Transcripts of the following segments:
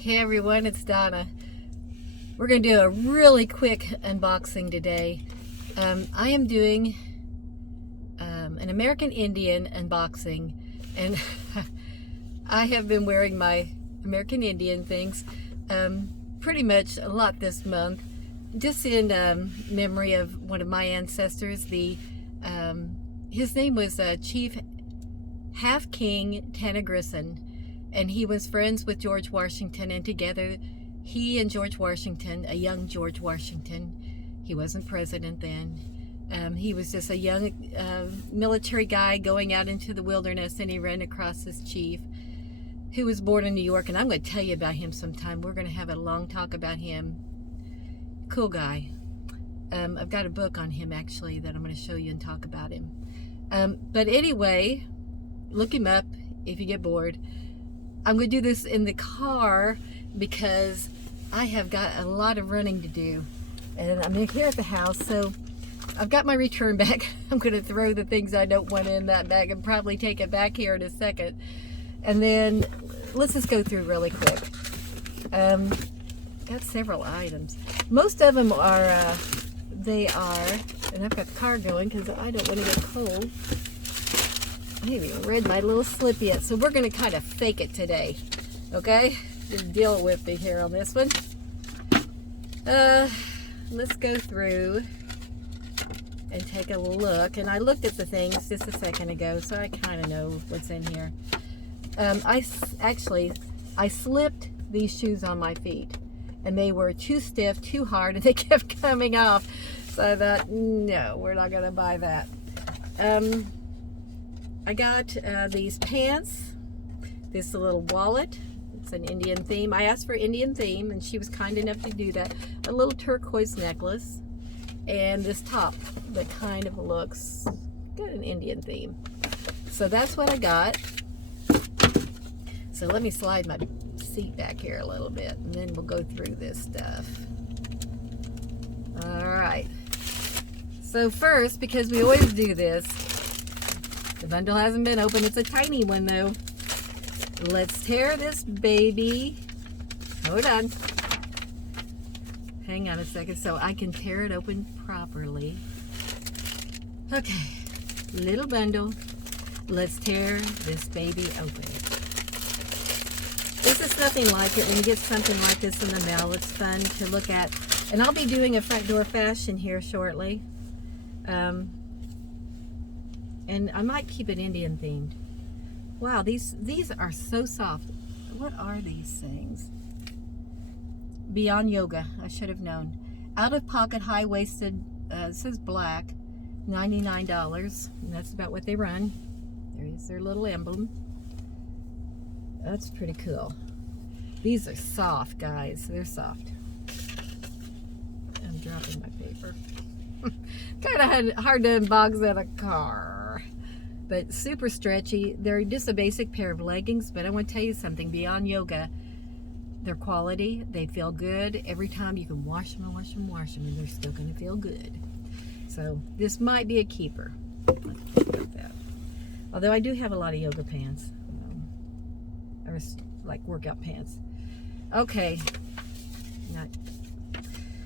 Hey everyone, it's Donna. We're going to do a really quick unboxing today. I am doing an American Indian unboxing, and I have been wearing my American Indian things pretty much a lot this month, just in memory of one of my ancestors. His name was Chief Half King Tanaghrisson. And he was friends with George Washington, and together he and George Washington, a young George Washington, he wasn't president then, he was just a young military guy going out into the wilderness, and he ran across this chief who was born in New York. And I'm going to tell you about him sometime. We're going to have a long talk about him. Cool guy. I've got a book on him actually that I'm going to show you and talk about him. But anyway, look him up if you get bored. I'm going to do this in the car because I have got a lot of running to do, and I'm here at the house, so I've got my return bag. I'm going to throw the things I don't want in that bag and probably take it back here in a second. And then let's just go through really quick. Got several items. Most of them are, and I've got the car going because I don't want to get cold. I haven't even read my little slip yet, so we're going to kind of fake it today, okay? Just deal with me here on this one. Let's go through and take a look. And I looked at the things just a second ago, so I kind of know what's in here. I slipped these shoes on my feet, and they were too stiff, too hard, and they kept coming off. So I thought, no, we're not going to buy that. I got these pants, this little wallet. It's an Indian theme. I asked for Indian theme, and she was kind enough to do that. A little turquoise necklace, and this top that kind of looks got an Indian theme. So that's what I got. So let me slide my seat back here a little bit, and then we'll go through this stuff. All right. So first, because we always do this, the bundle hasn't been opened. It's a tiny one though. Let's tear this baby. Hold on. Hang on a second so I can tear it open properly. Okay, little bundle. Let's tear this baby open. This is nothing like it. When you get something like this in the mail, it's fun to look at. And I'll be doing a front door fashion here shortly. And I might keep it Indian themed. Wow, these are so soft. What are these things? Beyond Yoga, I should have known. Out of pocket, high-waisted, it says black, $99. And that's about what they run. There's their little emblem. That's pretty cool. These are soft, guys. They're soft. I'm dropping my paper. Kind of hard to unbox in a car, but super stretchy. They're just a basic pair of leggings, but I want to tell you something. Beyond Yoga, their quality, they feel good. Every time you can wash them and wash them and wash them, and they're still going to feel good. So this might be a keeper. Let's think about that. Although I do have a lot of yoga pants, or like workout pants. Okay.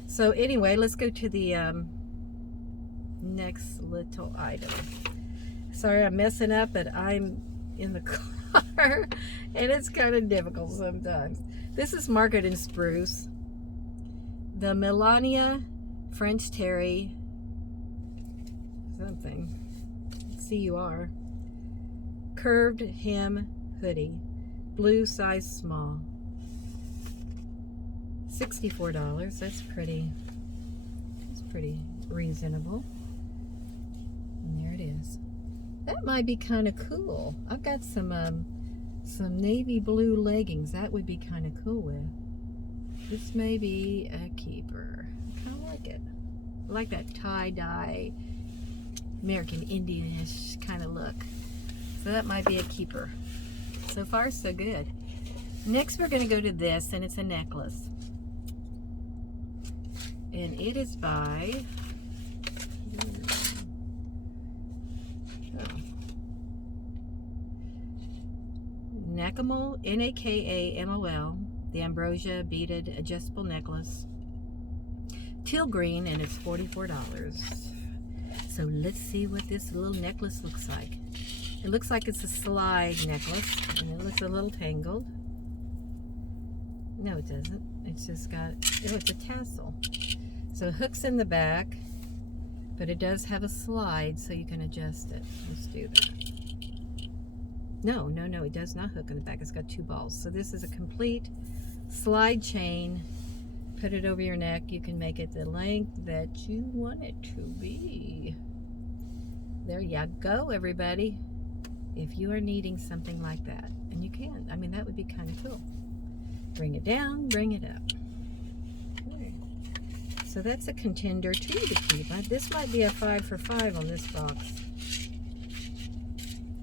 So anyway, let's go to the next little item. Sorry I'm messing up, but I'm in the car and it's kind of difficult sometimes. This is Market and Spruce. The Melania French Terry something CUR curved hem hoodie, blue size small, $64. That's pretty reasonable. And there it is. That might be kind of cool. I've got some navy blue leggings that would be kind of cool with. This may be a keeper. I kind of like it. I like that tie-dye American Indian-ish kind of look. So that might be a keeper. So far, so good. Next, we're going to go to this, and it's a necklace. And it is by Nakamol, Nakamol. the ambrosia beaded adjustable necklace. Teal green, and it's $44. So let's see what this little necklace looks like. It looks like it's a slide necklace, and it looks a little tangled. No, it doesn't. It's just got, oh, it's a tassel. So it hooks in the back, but it does have a slide so you can adjust it. Let's do that. No, it does not hook in the back. It's got 2 balls. So this is a complete slide chain. Put it over your neck. You can make it the length that you want it to be. There you go, everybody. If you are needing something like that, and you can. I mean, that would be kind of cool. Bring it down, bring it up. Okay. So that's a contender too to keep. This might be a 5 for 5 on this box.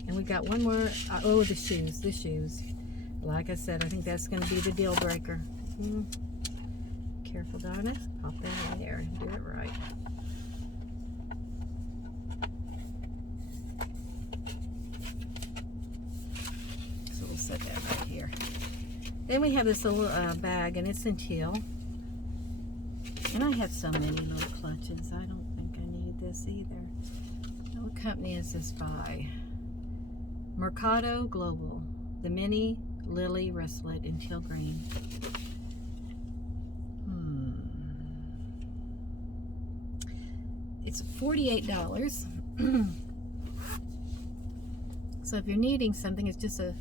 And we got one more. Oh, the shoes. Like I said, I think that's going to be the deal breaker. Careful, Donna. Pop that in there and do it right. So we'll set that right here. Then we have this little bag, and it's in teal. And I have so many little clutches. I don't think I need this either. What company is this by? Mercado Global. The mini lily wristlet in teal green. It's $48. So if you're needing something, it's just a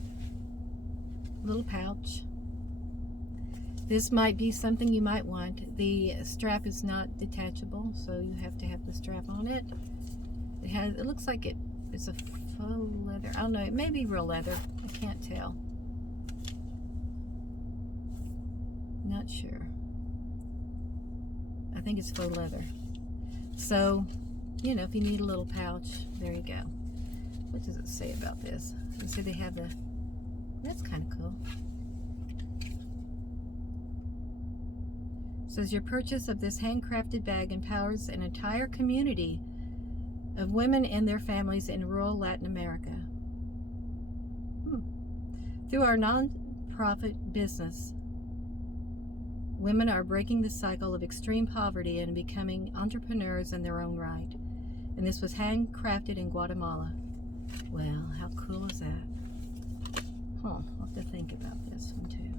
little pouch. This might be something you might want. The strap is not detachable, so you have to have the strap on it. It looks like it's a faux leather. I don't know, it may be real leather. I can't tell. Not sure. I think it's faux leather. So, you know, if you need a little pouch, there you go. What does it say about this? You see they have the, that's kind of cool. It says your purchase of this handcrafted bag empowers an entire community of women and their families in rural Latin America. Through our non-profit business, women are breaking the cycle of extreme poverty and becoming entrepreneurs in their own right. And this was handcrafted in Guatemala. Well, how cool is that? I'll have to think about this one too.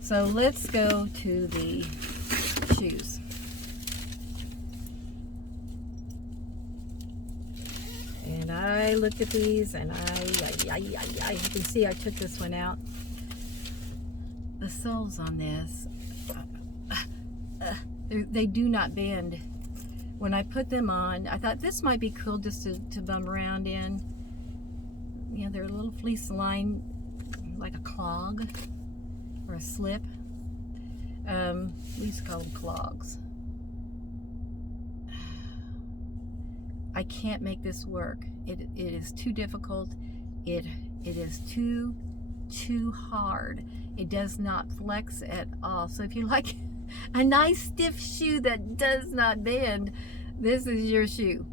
So let's go to the shoes. And I looked at these, and you can see I took this one out. The soles on this, they do not bend. When I put them on, I thought this might be cool just to bum around in. You know, they're a little fleece line, like a clog or a slip. We used to call them clogs. I can't make this work. It is too difficult. It is too hard. It does not flex at all. So if you like a nice stiff shoe that does not bend, this is your shoe.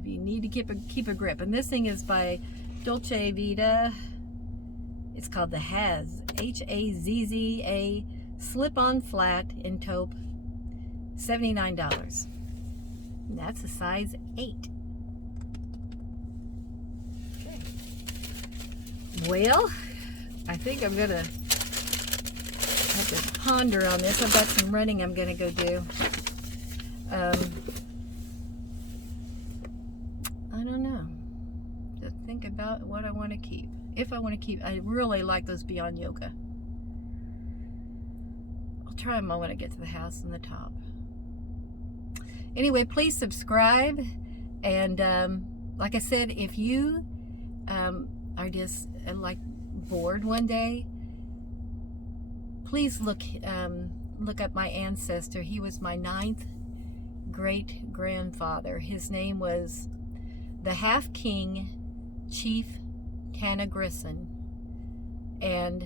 If you need to keep a grip. And this thing is by Dolce Vita. It's called the Haz, H-A-Z-Z-A, slip-on flat in taupe, $79. And that's a size 8. Okay. Well, I think I'm gonna have to ponder on this. I've got some running I'm gonna go do. I don't know. To think about what I want to keep. If I want to keep, I really like those Beyond Yoga. I'll try them when I get to the house in the top. Anyway, please subscribe. And like I said, if you are just like bored one day, please look up my ancestor. He was my 9th great grandfather. His name was the Half King Chief Tanaghrisson, and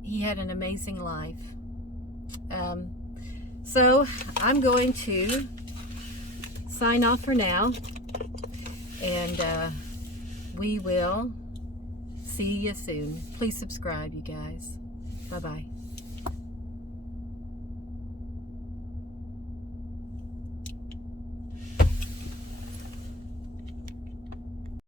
he had an amazing life. So I'm going to sign off for now, and we will See you soon. Please subscribe, you guys. Bye-bye.